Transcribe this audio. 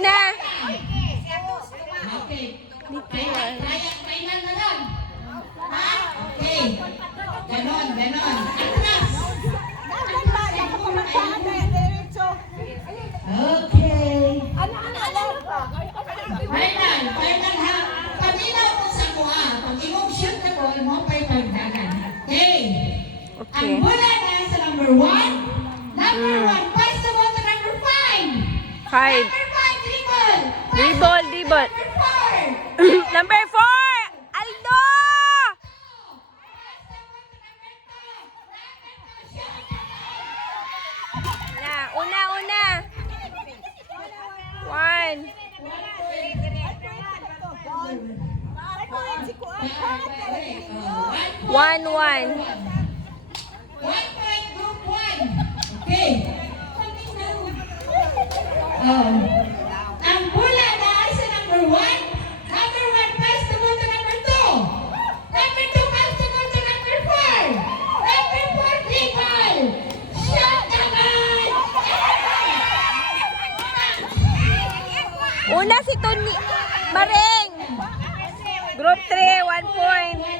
Una. Okay. Kailan na lang? Ha? Okay. Ganon. Atras. Okay. Final ha. Paminaw ko sa kuha. Pag imong shoot na ball mo, pa'y pagdagan. Okay. Ang bola na sa number 1. Number 1, pass the ball to number 5. 5. Number 5, dribble. Dribble. Number 4. Aldo! Una. 1. 1-1. 1 point, group 1. Okay. Ang bola na sa number 1. Number 1, pass the ball to number 2. Number 2, pass the ball to number 4. Number 4, dribble. Shot naman! Una si Tony Mareng. Group 3, 1 point.